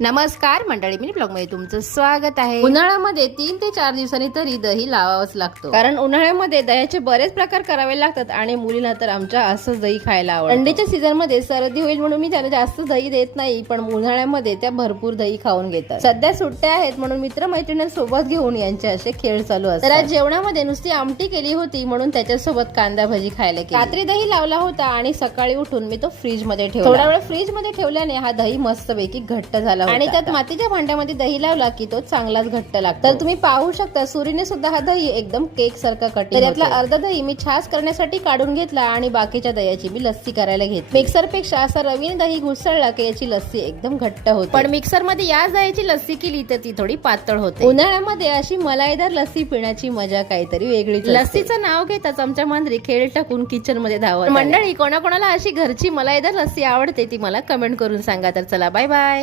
नमस्कार मंडळी, mini blog मध्ये तुमचं स्वागत आहे। उन्हाळ्यामध्ये 3 ते 4 दिवसांनी तरी दही लावावंच लागतं, कारण उन्हाळ्यामध्ये दह्याचे बरेच प्रकार करावे लागतात आणि मुलींना तर आमच्या असंच दही खायला आवडतं। थंडीच्या सीझन मध्ये सर्दी होईल म्हणून मी त्याला जास्त दही देत नाही, पण उन्हाळ्यामध्ये त्या भरपूर दही खाऊन घेतात। सध्या सुट्ट्या आहेत म्हणून मित्रमैत्रिणींसोबत घेऊन यांचे असे खेळ चालू असतात। तर आज जेवणामध्ये नुसती आमटी केली होती म्हणून त्याच्यासोबत कांदा भाजी खायला केली। रात्री दही लावला होता आणि सकाळी उठून मी तो फ्रीज मध्ये ठेवला। थोडा वेळ फ्रीज मध्ये ठेवल्याने हा दही मस्तपैकी घट्ट झाला आणि त्यात मातीच्या भांड्यामध्ये दही लावला की तो चांगलाच घट्ट लागतो। तर तुम्ही पाहू शकता सुरीने सुद्धा हा दही एकदम केक सारखा कटिंग होतो। यातला अर्धा दही मी छास करण्यासाठी काढून घेतला आणि बाकीच्या दह्याची मी लस्सी करायला घेतली। मिक्सर पेक्षा असा रवीने दही घुसळला की याची लस्सी एकदम घट्ट होते, पण मिक्सर मध्ये याच दह्याची लस्सी केली तर ती थोडी पातळ होते। उन्हाळ्यामध्ये अशी मलाईदार लस्सी पिण्याची मजा काहीतरी वेगळीच असते। लस्सीचं नाव घेताच आमच्या मांजरी खेळ टाकून किचन मध्ये धावत। मंडळी, कोणाकोणाला अशी घरची मलाईदार लस्सी आवडते ती मला कमेंट करून सांगा। तर चला, बाय बाय।